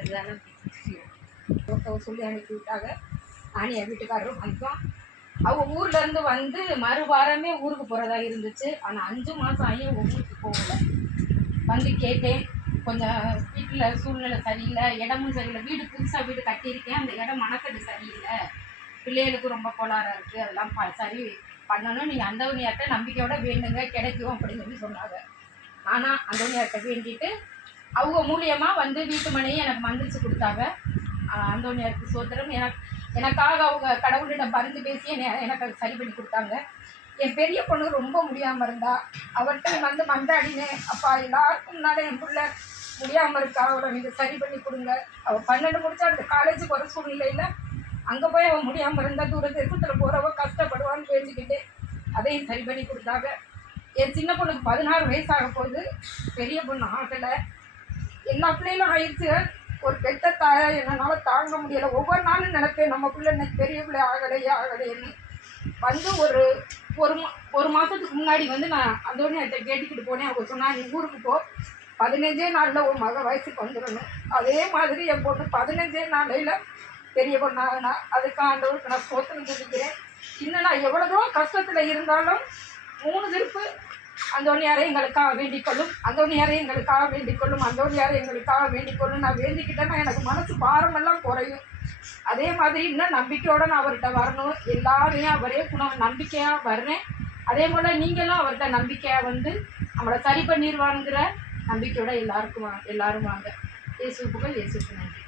அதுதானே ஒருத்தவங்க சொல்லி அனுப்பி விட்டாங்க. நானும் என் வீட்டுக்காரரும் வந்தோம். அவங்க ஊர்லேருந்து வந்து மறுவாரமே ஊருக்கு போகிறதா இருந்துச்சு. ஆனால் 5 மாதம் ஆகி ஊருக்கு போகலை. வந்து கேட்டேன், கொஞ்சம் வீட்டில் சூழ்நிலை சரியில்லை, இடமும் சரியில்லை, வீடு புதுசாக வீடு கட்டியிருக்கேன், அந்த இடம் மனக்கட்டு சரியில்லை, பிள்ளைகளுக்கு ரொம்ப கோளாறாக இருக்குது, அதெல்லாம் சரி பண்ணணும், நீங்கள் அந்தோனியார்கிட்ட நம்பிக்கையோட வேண்டுங்க கிடைக்கும் அப்படின்னு சொல்லி சொன்னாங்க. ஆனால் அந்தோனியார்கிட்ட வேண்டிட்டு அவங்க மூலியமாக வந்து வீட்டு மனையை எனக்கு மந்திரிச்சு கொடுத்தாங்க. அந்தோனியாருக்கு சோத்திரம். எனக்காக அவங்க கடவுளிடம் பரிந்து பேசி எனக்கு அது சரி பண்ணி கொடுத்தாங்க. என் பெரிய பொண்ணு ரொம்ப முடியாமல் இருந்தா, அவர்கிட்ட வந்து மன்றாடினேன், அப்பா எல்லாருக்கும் முன்னாடி என் பிள்ளை முடியாமல் இருக்கா, அவரை நீங்கள் சரி பண்ணி கொடுங்க. அவள் 12 முடிச்சா அந்த காலேஜுக்கு வர சூழ்நிலையில் அங்கே போய் அவள் முடியாமல் இருந்தால் தூர தேசத்தில் போகிறவ கஷ்டப்படுவான்னு பேசிக்கிட்டே அதையும் சரி பண்ணி கொடுத்தாங்க. என் சின்ன பொண்ணுக்கு 16 வயசாக போகுது, பெரிய பொண்ணு ஆகலை. எல்லா பிள்ளைகளும் ஆயிடுச்சு. ஒரு பெத்த தாயை என்னால் தாங்க முடியலை. ஒவ்வொரு நாளும் நினைப்பேன், நம்ம பிள்ளை இன்னைக்கு பெரிய பிள்ளை ஆகலைன்னு. வந்து ஒரு மாதத்துக்கு முன்னாடி வந்து நான் அந்தோனியார்கிட்ட கேட்டுக்கிட்டு போனேன். அவங்க சொன்னால் நீ ஊருக்கு போ, 15 நாளில் உன் மக வயசுக்கு வந்துடணும். அதே மாதிரி என் பொண்ணு 15 நாளையில் பெரிய பொண்ணாகனா. அதுக்கு ஆண்டவருக்கு நான் ஸ்தோத்திரம் சொல்லிக்கிறேன். இன்னும் நான் எவ்வளோ கஷ்டத்தில் இருந்தாலும் 3 திருப்பு அந்தோனியாரை எங்களுக்காக வேண்டிக்கொள்ளும், அந்தோனியாரை எங்களுக்காக வேண்டிக்கொள்ளும், அந்தோனியாரை எங்களுக்காக வேண்டிக்கொள்ளும். நான் வேண்டிக்கிட்டேன்னா எனக்கு மனசு பாரமெல்லாம் குறையும். அதே மாதிரி இன்னும் நம்பிக்கையோடு நான் அவர்கிட்ட வரணும். எல்லாரையும் அவரே நம்பிக்கையாக வர்றேன். அதே போல் நீங்களும் அவர்கிட்ட நம்பிக்கையாக வந்து நம்மளை சரி பண்ணிடுவாங்கிற நம்பிக்கையோட எல்லாரும் வாங்க. இயேசுவுக்கு நன்றி.